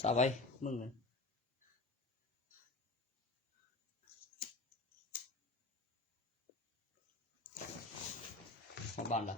สาไว้มึงมาบ้านละ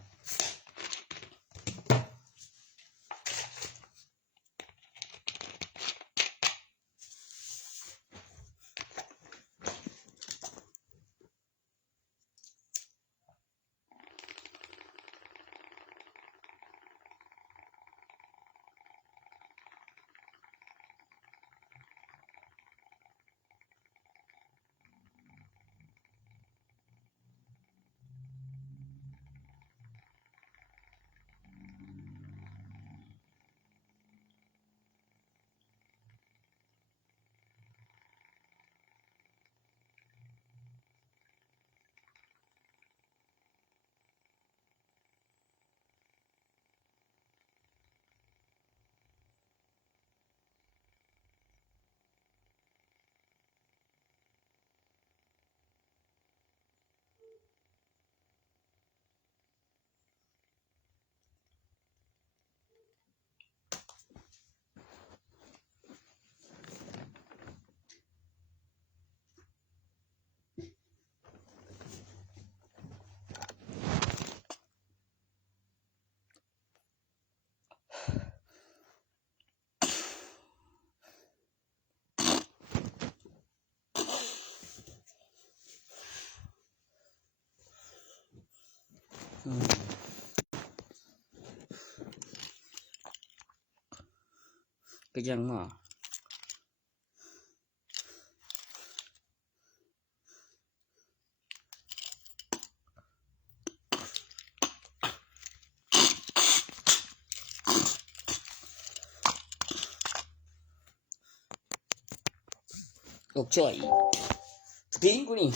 ก็ยังมาโอเคกินกูนี่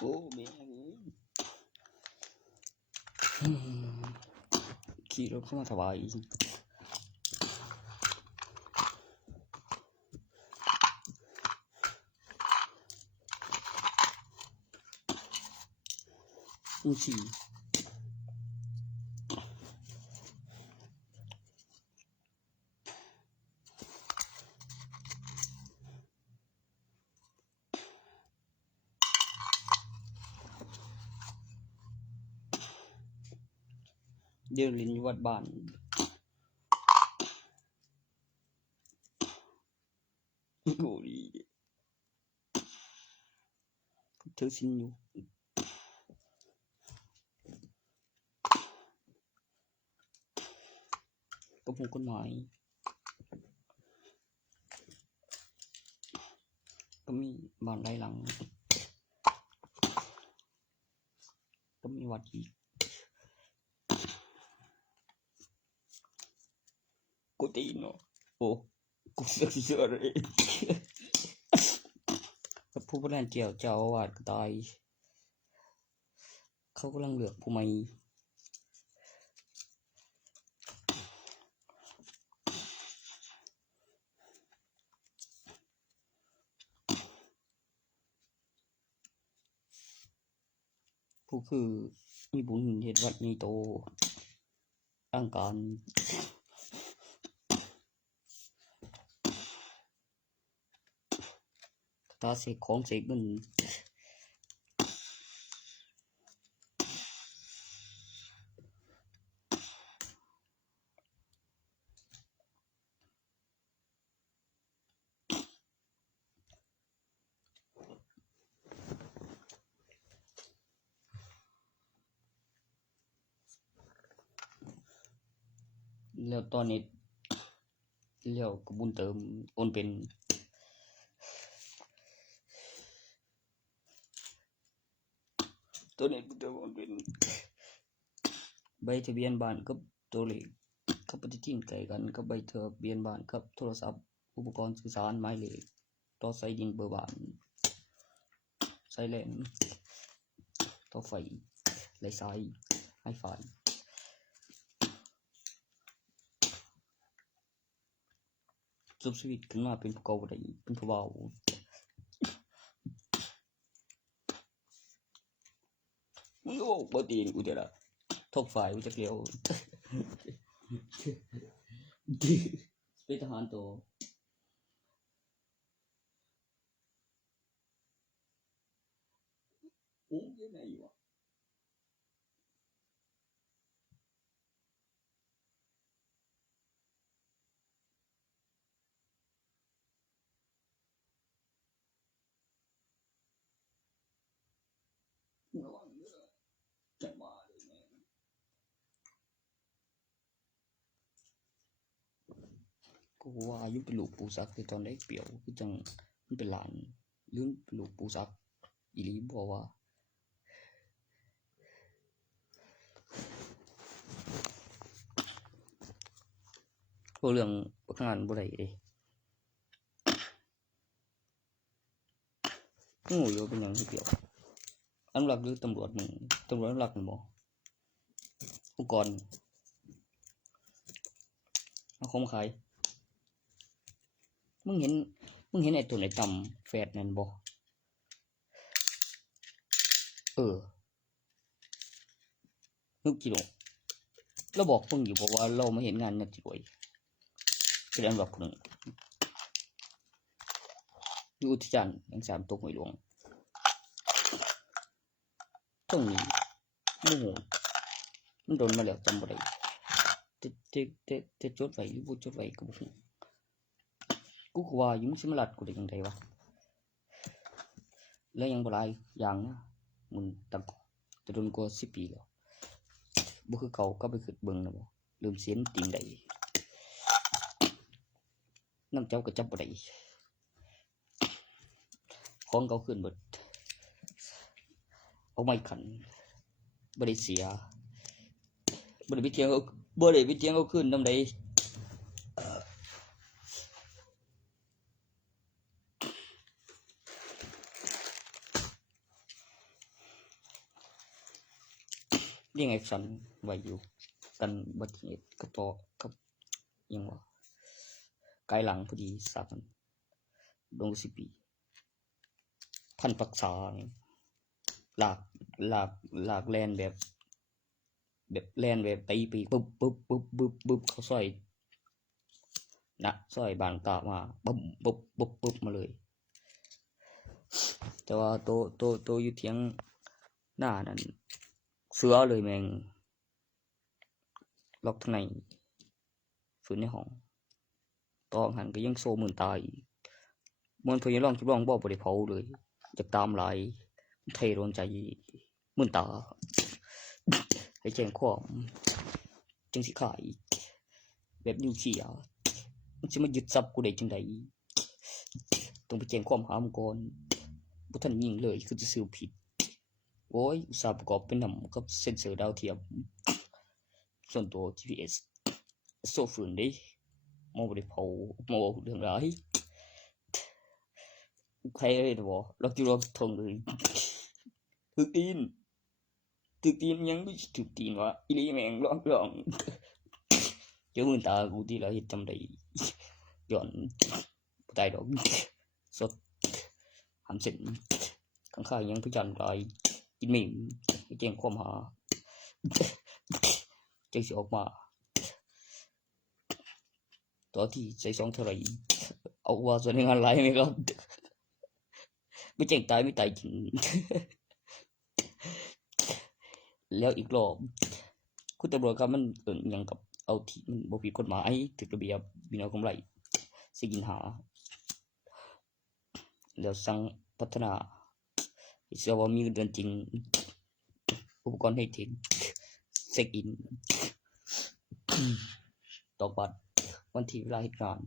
โอ้แม่ขี่รถเข้ามาถวายฉี่เดินลินอยู่วัดบ้านโอ้ดีเธอสินอยู่ ก็ผูกกฎหมายก็มีบ้านหลายหลังก็มีวัดอีกกูตีนเนาะโอ้กูเสือกเสือเลยผู้บริหารเกี่ยวเจ้าอาวาสก็ตายเขากำลังเลือกผู้ใหม่ผู้คือมีบุญเฮ็ดวัดใหญ่โตร่างการตาเสกของเสกเงินแล้วตอนนี้แล้วก็บุญเติมโอนเป็นตัวนี้บุญเติมโอนเป็นใบทะเบียนบ้านกับตัวเลขกับปฏิทินใกล้กันกับใบทะเบียนบ้านกับโทรศัพท์อุปกรณ์สื่อสารหมายเลขต่อสายดินเบอร์บ้านสายแลนต่อไฟไหลสายไฮไฟสุบสวิตขึ้นมาเป็นผู้เก่าได้เป็นผู้เบามึงก็บอกบ่ตีนกูเดี๋ยวละทกฝ่ายกูจะเกลียวเป็นทหารตัวโอ้ยไหนวะระวังเด้อจะมาเลยแม่กูว่าอายุเป็นลูกปูซักในตอนได้เปรียวคือจังมันเป็นหลานหรือเป็นลูกปูซักอีหลีบอกว่าพวกเรื่องงานบ่ได้เด้งูอยู่เป็นอย่างที่เปรียวอนุรักษ์หรือตำรวจมึงตำรวจอนุรักษ์มึงบ่องค์กรเอาของมาขายมึงเห็นไอ้ตัวไหนต่ำแฟดนั่นบ่นึกกี่โลเราบอกเพิ่งอยู่บอกว่าเราไม่เห็นงานนัดจิรวยเป็นอันดับหนึ่งอยู่อุทยานแห่งชาติตกหอยหลวงต้องมีโมโหมันโดนมาแล้วจำบ่ได้แต่จดไว้หรือบ่จดไว้ก็บ่ฮู้กูก็ว่าอยู่มึงสิมาลัดกูได้จังไดวะแล้วยังบ่หลายอย่างนะมึงตั้งจะโดนกว่า10 ปีแล้วบ่คือเก่าก็ไปคิดเบิ่งนะบ่ลืมเสียนติ่งใดน้ำเจ้าก็จับบ่ได้ของเก่าขึ้นเบิดเอาไม้ขันบ่ได้เสียบ่ได้ไปเถียงเอาขึ้นนำใดเลี้ยงไอ้สันไว้อยู่กันบัดเหตุกับต่อกับยังว่าไกลหลังพอดีสักมันดง10 ปีพันปรักษาหลากแลนแบบแลนแบบตีปีปุ๊บเขาซอยนะซอยบานตามาปุ๊บมาเลยแต่ว่าโตอยู่เถียงหน้านั้นเสือเลยแมงล็อกทางในฝืนในห้องตองหันก็ยังโซเหมือนตายมันพยายามร้องบ่ได้เผาเลยจะตามหลายเทโดนใจเหมือนตาให้แจ้งความจึงสิขาย แบบนิวเคลียร์มันจะมายึดทรัพย์กูได้จังไดต้องไปแจ้งความหามึงก่อนบ่ทันยิงเลยคือจะซื้อผิดโอ้ยอุตส่าห์ประกอบเป็นนำกับเซ็นเซอร์ดาวเทียมส่วนตัว GPS โซฟืนได้มองบ่ได้เผามาเว้าเรื่องร้ายใครเลยบ่เราจะรอทงเลยถึกตีนยังไม่ถึกตีนวะอีหลีแม่งร้องเจอมือตากูที่เราเฮ็ดจำได้ย้อนบ่ได้ดอกสดหำเส้นข้างๆยังพิจารณากินหมิ่นแจ้งความหาจังสิออกมาตัวที่ใส่2เท่าไหร่เอาว่าส่วนงานหลายไหมครับไม่แจ้งตายไม่ตายจริงแล้วอีกรอบคุณตำรวจครับมันเอิ้นหยังกับเอาที่มันบ่ผิดกฎหมายถูกระเบียบวินัยกำไรสิกินหาแล้วสั่งพัฒนาเชื่อว่ามีเงินเดือนจริงอุปกรณ์ให้ถึงเช็คอินตอกบัตรวันที่เวลาเหตุการณ์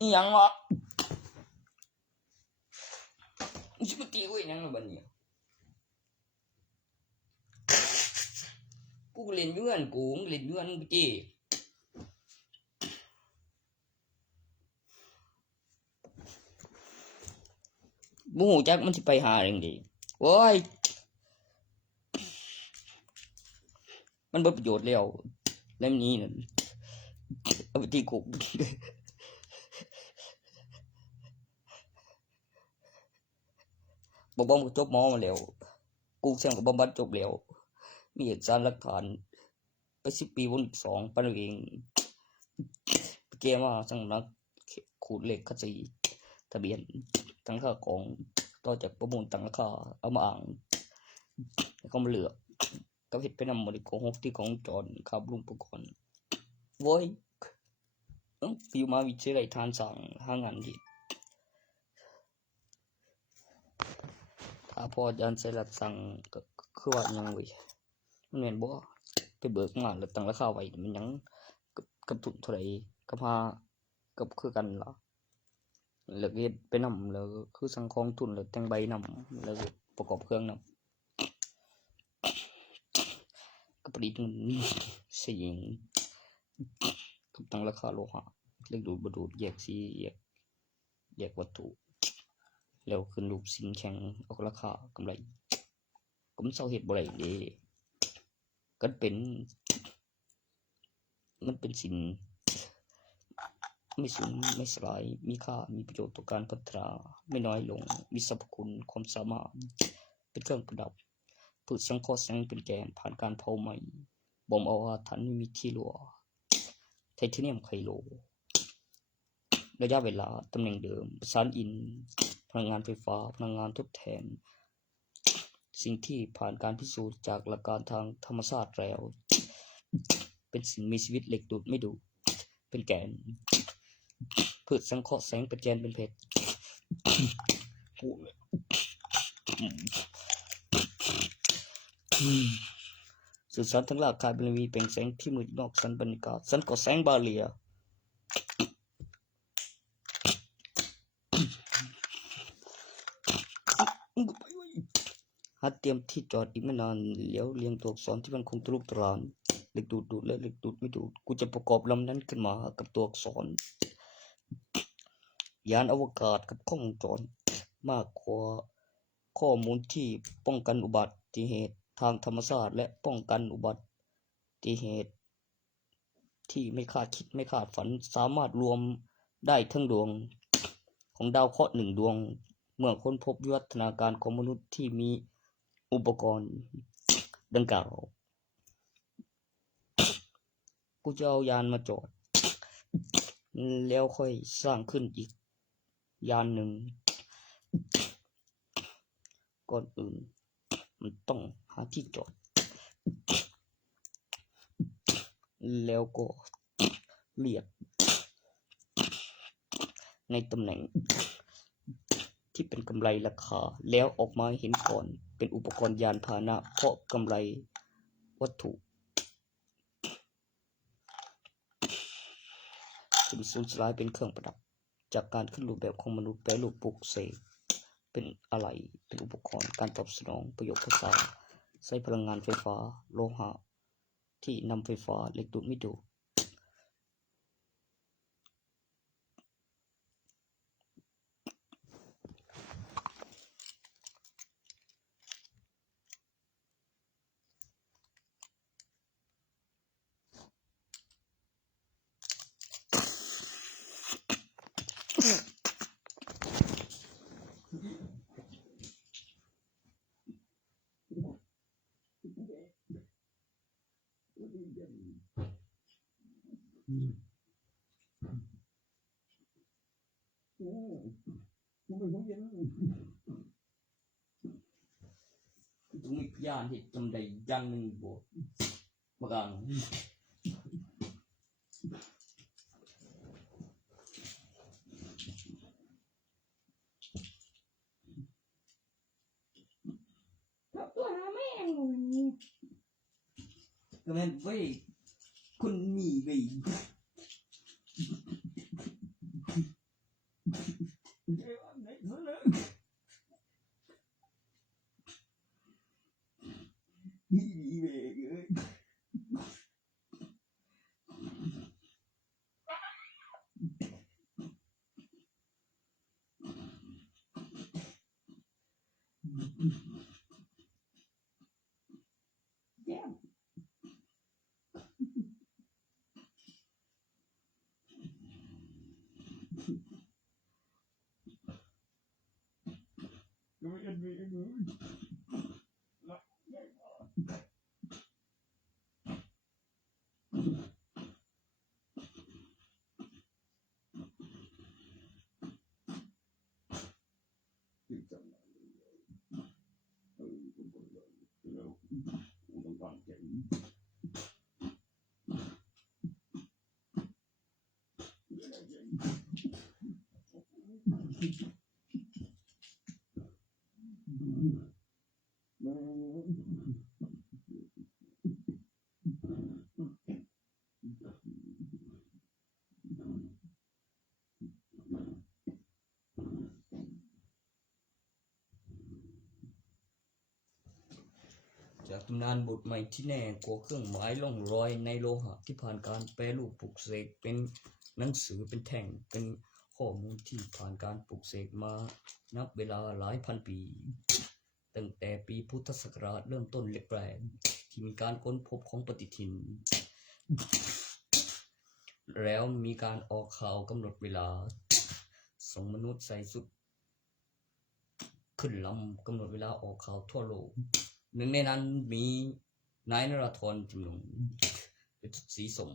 อีหยังวะสิมาตีกูอีหยังบัดนี้กูเล่นอยู่อันกูเล่นอยู่อันกูติบ่ฮู้จักมันสิไปหาจังได๋โอ้ยมันบ่ประโยชน์แล้วแล้วนี้นั่นเอาไปตีคุกบ่บ่จบหมอมาแล้วกูเสี่ยงกับบำบัดจบแล้วมีเอกสารหลักฐานไป10 ปีวน2ปานเองไปแก้มาสั่งนักขูดเลขคัดสีทะเบียนตั้งค่าของต่อจากประมูลตั้งราคาเอามาอ้างแล้วก็มาเลือกก็เฮ็ดไปนำบ่ได้โกหกที่ของจรครับลุงประกรณ์โว้ยอยู่มาวิทยาลัยทานสั่งหางานที่ถ้าพออาจารย์ใส่รับสั่งก็คือว่าหยังเว้ยมันแม่นบ่ไปเบิกงานแล้วตั้งราคาไว้มันหยังกับทุนเท่าใดกับหากับคือกันล่ะแล้วเฮ็ดไปนำแล้วคือสั่งของทุนแล้วแต่งใบนำแล้วประกอบเครื่องนำก็ประดิษฐ์สิงกับตั้งราคาโลหะเลขดูดบ่ดูดแยกสีแยกวัตถุแล้วขึ้นรูปสินแข่งออกราคากำไรก็มันเซาเฮ็ดบ่ได้เด้ก็มันเป็นสินไม่สูญไม่สลายมีค่ามีประโยชน์ต่อการพัฒนาไม่น้อยลงมีสรรพคุณความสามารถเป็นเครื่องประดับพืชสังเคราะห์แสงเป็นแกนผ่านการเผาไหม้บ่มเอาอาถรรพ์มีที่รั่วไทเทเนียมไคโลระยะเวลาตำแหน่งเดิมประสานอินพลังงานไฟฟ้าพลังงานทดแทนสิ่งที่ผ่านการพิสูจน์จากหลักการทางธรรมชาติแล้วเป็นสิ่งมีชีวิตเหล็กดูดไม่ดูดเป็นแกนพืชสังเคราะห์แสงเป็นแกนเป็นเพชรสื่อสารทั้งหลากหลายบริวีเป็นแสงที่มืดนอกสันบรรยากาศสันก่อแสงบาเลียหัดเตรียมที่จอดอีกไม่นานเลี้ยวเรียงตัวอักษรที่มันคงตรุกตรานเหล็กดูดดูดและเหล็กดูดไม่ดูดกูจะประกอบลำนั้นขึ้นมากับตัวอักษรยานอวกาศกับข้อมูลจรมากกว่าข้อมูลที่ป้องกันอุบัติเหตุทางธรรมชาติและป้องกันอุบัติเหตุที่ไม่คาดคิดไม่คาดฝันสามารถรวมได้ทั้งดวงของดาวเคราะห์1 ดวงเมื่อค้นพบวิวัฒนาการของมนุษย์ที่มีอุปกรณ์ดังกล่าวกูจะเอายานมาจอดแล้วค่อยสร้างขึ้นอีกยานหนึ่งก่อนอื่นมันต้องหาที่จอดแล้วก็เรียกในตำแหน่งที่เป็นกำไรราคาแล้วออกมาเห็นก่อนเป็นอุปกรณ์ยานพาหนะเพราะกำไรวัตถุ ถูกสูญสลายเป็นเครื่องประดับจากการขึ้นรูปแบบของมนุษย์แปรรูปปลุกเสกเป็นอะไหล่เป็นอุปกรณ์การตอบสนองประโยชน์ภาษาใช้พลังงานไฟฟ้าโลหะที่นำไฟฟ้าเหล็กดูดไม่ดูดต้องมียานที่จำได้อย่างนึงบ่บ่กันตัวหาแม่งก็แม่นเว้ยคุณมีเว้ยจากตำนานบทใหม่ที่แน่กว่าเครื่องหมายล่องรอยในโลหะที่ผ่านการแปรรูปปลุกเสกเป็นหนังสือเป็นแท่งเป็นข้อมูลที่ผ่านการปลุกเสกมานับเวลาหลายพันปีตั้งแต่ปีพุทธศักราชเริ่มต้นแรกๆที่มีการค้นพบของปฏิทินแล้วมีการออกข่าวกำหนดเวลาส่งมนุษย์ใส่สุดขึ้นลำกำหนดเวลาออกข่าวทั่วโลกหนึ่งในนั้นมีนายนราธรทิมหลงเป็นสีสม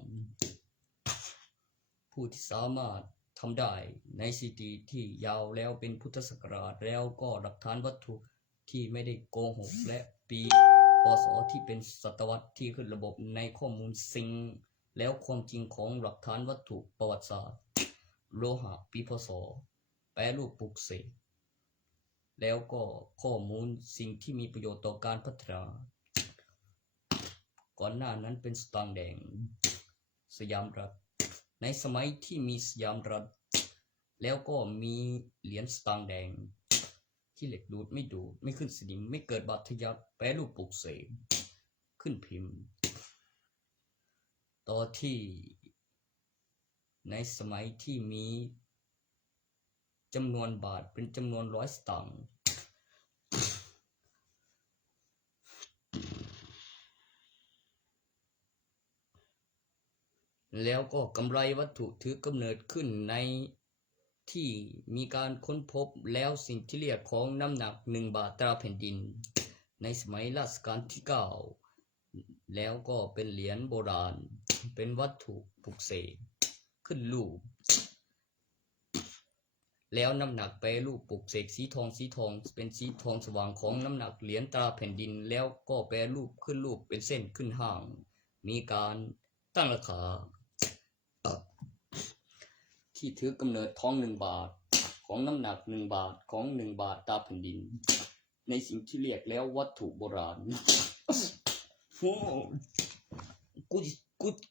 ผู้ที่สามารถทำได้ในสถิติที่ยาวแล้วเป็นพุทธศักราชแล้วก็หลักฐานวัตถุที่ไม่ได้โกหกและปีพ.ศ. ที่เป็นศตวรรษที่ขึ้นระบบในข้อมูลสิ่งแล้วความจริงของหลักฐานวัตถุประวัติศาสตร์โลหะปีพ.ศ. แปรรูปปลุกเสกแล้วก็ข้อมูลสิ่งที่มีประโยชน์ต่อการพัฒนาก่อนหน้านั้นเป็นสตางค์แดงสยามรัฐในสมัยที่มีสยามรัฐแล้วก็มีเหรียญสตางค์แดงที่เหล็กดูดไม่ขึ้นสนิมไม่เกิดบาดทะยักแปรรูปปลุกเสกขึ้นพิมพ์ต่อที่ในสมัยที่มีจำนวนบาทเป็นจำนวน100สตางค์แล้วก็กำไรวัตถุถือกำเนิดขึ้นในที่มีการค้นพบแล้วสิ่งที่เรียกของน้ำหนัก1บาทตราแผ่นดินในสมัยรัชกาลที่9แล้วก็เป็นเหรียญโบราณเป็นวัตถุปลุกเสกขึ้นรูปแล้วน้ำหนักแปรรูปปลุกเสกสีทองเป็นสีทองสว่างของน้ำหนักเหรียญตราแผ่นดินแล้วก็แปรรูปขึ้นรูปเป็นเส้นขึ้นห้างมีการตั้งราคาที่ถือกำเนิดทอง1บาทของน้ำหนัก1บาทของ1บาทตราแผ่นดินในสิ่งที่เรียกแล้ววัตถุโบราณโอ้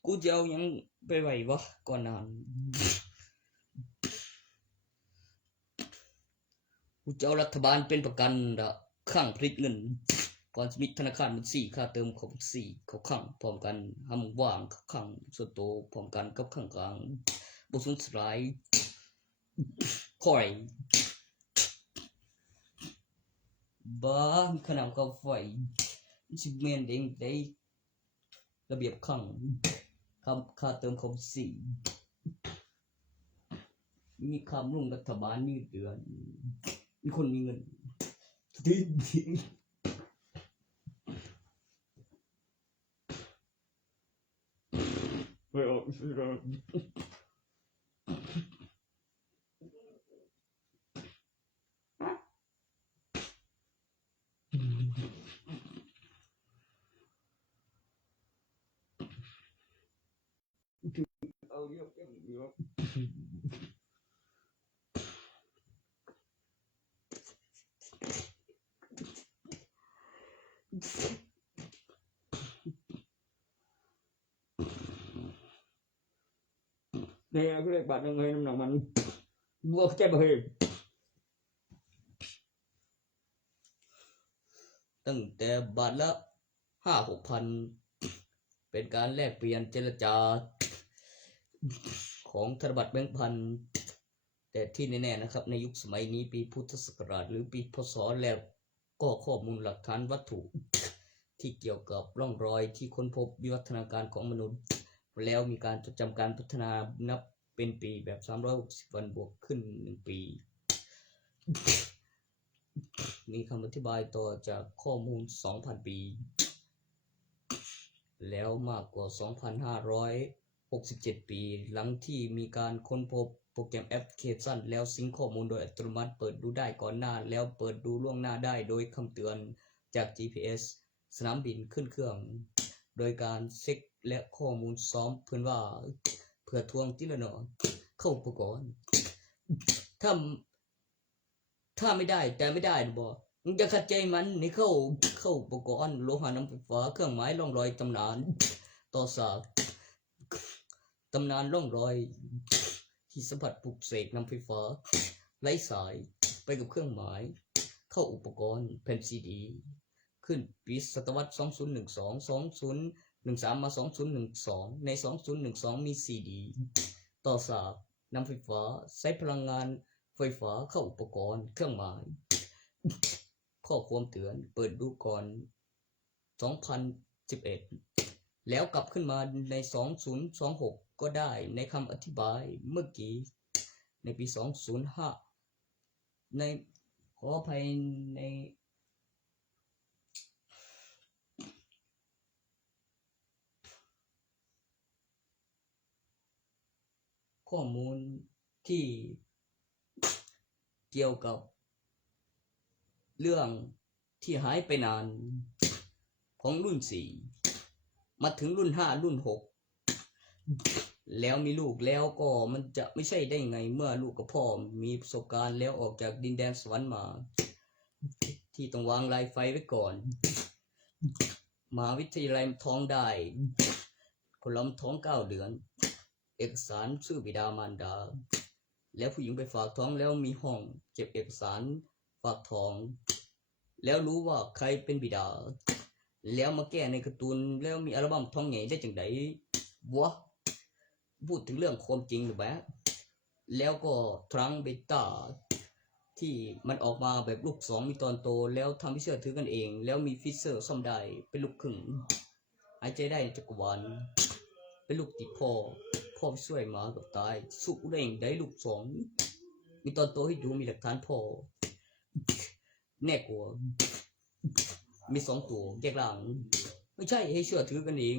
กูจะเอายัง ไปไหววะก่อนนานกูจะเอารัฐบาลเป็นประกันละข้างผลิตเงินก่อนจะมีธนาคารมัน4ค่าเติมของ4เขาข้างพร้อมกันห้ามว่างเขาข้างส่วนโตพร้อมกันกับข้างกลางบสุนสลายคอยบ้าขนาดเขาไฟชิเมนเด้งได้ระเบียบข้างค่าเติมของ4มีคำลงรัฐบาลมีเดือนมีคนมีเงินดีไม่ออกเอาเยอะจังเยอะเนี่ยก็เลยบาดยังไงน้ำหนักมันบวกแค่บ่เห็นตั้งแต่บาทละ5-6 พันเป็นการแลกเปลี่ยนเจรจาของธนบัตรแบงค์พันแต่ที่แน่ๆนะครับในยุคสมัยนี้ปีพุทธศักราชหรือปีพศแล้วก็ข้อมูลหลักฐานวัตถุที่เกี่ยวกับร่องรอยที่ค้นพบวิวัฒนาการของมนุษย์แล้วมีการจดจำการพัฒนานับเป็นปีแบบ360วันบวกขึ้น1ปีมีคำอธิบายต่อจากข้อมูล 2,000 ปีแล้วมากกว่า 2,567 ปีหลังที่มีการค้นพบโปรแกรมแอปพลิเคชันแล้วซิงค์ข้อมูลโดยอัตโนมัติเปิดดูได้ก่อนหน้าแล้วเปิดดูล่วงหน้าได้โดยคำเตือนจาก GPS สนามบินขึ้นเครื่องโดยการเช็คและข้อมูลซ้อมเพื่อนว่าเพื่อทวงที่ละหนอเข้าอุปกรณ์ถ้าไม่ได้แต่ไม่ได้บ่มึงจะขัดใจมันในเข้าอุปกรณ์โลหะน้ำไฟฟ้าเครื่องหมายร่องรอยตำนานต่อสากตำนานร่องรอยที่สัมผัสปลุกเสกนำไฟฟ้าไร้สายไปกับเครื่องหมายเข้าอุปกรณ์แผ่นซีดีขึ้นปีศตวรรษ2012 2013มา2012ใน2012มีซีดีต่อสากนำไฟฟ้าใช้พลังงานไฟฟ้าเข้าอุปกรณ์เครื่องหมายข้อความเตือนเปิดดูก่อน2011แล้วกลับขึ้นมาใน2026ก็ได้ในคำอธิบายเมื่อกี้ในปี205ในขออภัยในข้อมูลที่เกี่ยวกับเรื่องที่หายไปนานของรุ่น4มาถึงรุ่น5รุ่น6แล้วมีลูกแล้วก็มันจะไม่ใช่ได้ไงเมื่อลูกกับพ่อมีประสบการณ์แล้วออกจากดินแดนสวรรค์มาที่ต้องวางลายไฟไว้ก่อนมหาวิทยาลัยท้องได้คนล้มท้อง9 เดือนเอกสารชื่อบิดามารดาแล้วผู้หญิงไปฝากท้องแล้วมีห้องเก็บเอกสารฝากท้องแล้วรู้ว่าใครเป็นบิดาแล้วมาแก้ในการ์ตูนแล้วมีอัลบั้มท้องใหญ่ได้จังไดวะพูดถึงเรื่องความจริงหรือเปล่าแล้วก็ทรังเบต้าที่มันออกมาแบบลูก2มีตอนโตแล้วทำให้เชื่อถือกันเองแล้วมีฟิเซอร์ซ่อมได้เป็นลูกครึ่งหายใจได้ในจักรวาลเป็นลูกติดพ่อช่วยมากับตายสุเร่งได้ลูก2มีตอนโตให้ดูมีหลักฐานพ่อแน่กลัวมี2 ตัวแยกล่างไม่ใช่ให้เชื่อถือกันเอง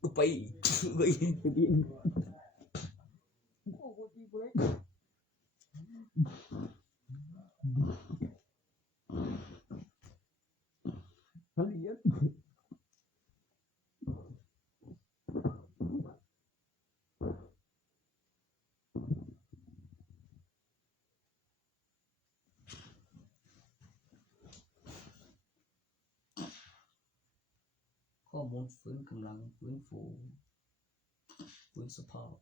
ดูไปข้อมูลฟื้นกำลังฟื้นฟู ฟื้นสภาพ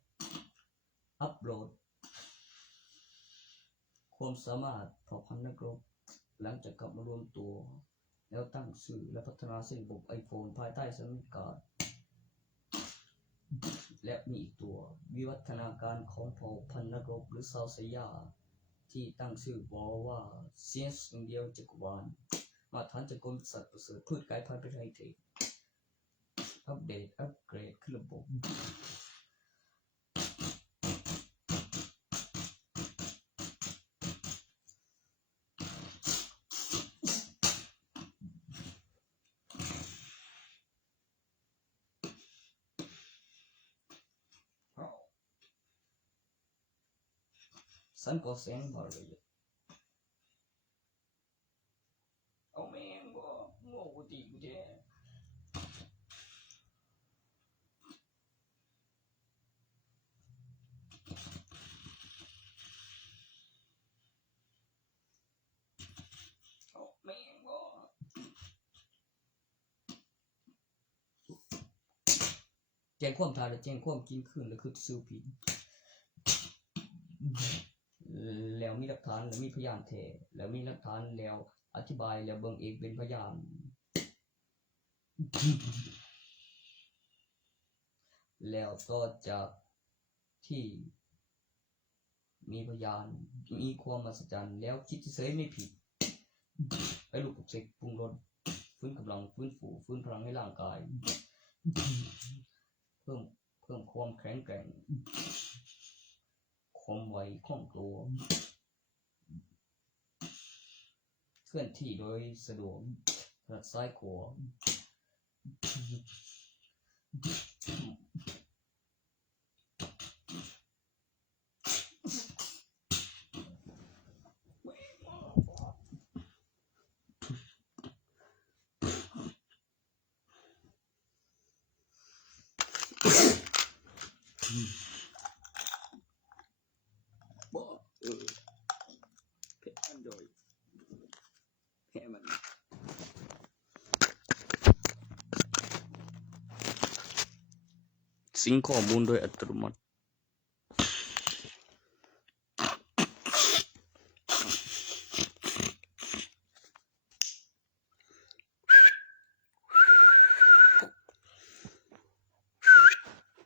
อัปโหลดความสามารถเผ่าพันธุ์นักรบหลังจากกลับมารวมตัวแล้วตั้งชื่อและพัฒนาเส้นระบบ iPhone ภายใต้สังกัดและมีอีกตัววิวัฒนาการของเผ่าพันธุ์นักรบหรือซาวไซยาที่ตั้งชื่อว่าเซียนส์หนึ่งเดียวจักรวาลมาตรฐานจากกรมสัตว์ประเสริฐพืชกลายพันธุ์ประเทศไทยอัปเดตอัปเกรดขึ้นระบบสันก็แสงมาเลยเอาแม่งบ่โง่กูตีกูแท้เอาแม่งบ่แจ้งความทาและแจ้งความกินขึ้นและคือซื้อผิดแล้วมีหลักฐานแล้วมีพยานแท้แล้วมีหลักฐานแล้วอธิบายแล้วเบิ่งเองเป็นพยานแล้วก็จะที่มีพยานมีความมหัศจรรย์แล้วคิดเฉยไม่ผิดไปลูกกับเสกปรุงรสฟื้นกำลังฟื้นฟูฟื้นพลังให้ร่างกายเพิ่มความแข็งแกร่งความไวคล่องตัวเคลื่อนที่โดยสะดวกถนัดซ้ายขวาบ่เพชรอันโดยแค่มันซิงค์ข้อมูลโดยอัตโนมัติ